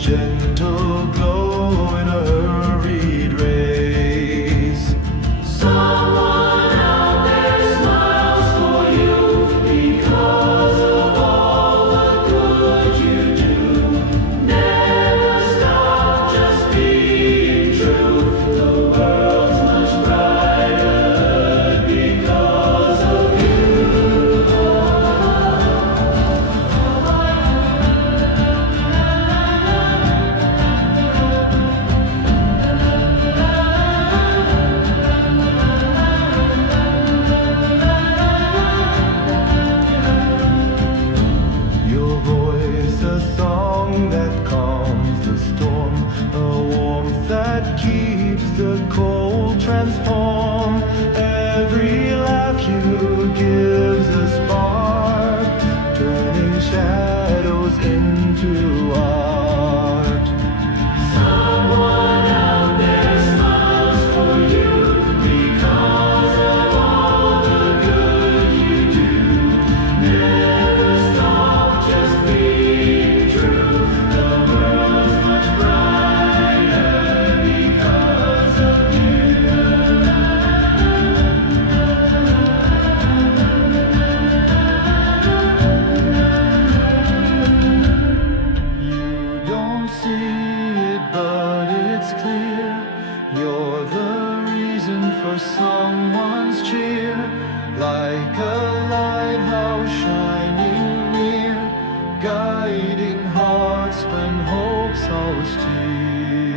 gentle glow in a hurried race. Someone out there smiles for you because of all the good you do. Never stop, just being true. The world's much brighter because of you. Your voice, a song that calms the storm, a warmth that keeps the cold transform. Every laugh you give's a spark, turning shadows into art. Someone out there smiles for you because of all the good you do. Never stop, just being true. The world's much brighter because of you. You don't see it, but it's clear. You're the reason for someone's cheer, like a lighthouse shining near, guiding hearts when hope's all still.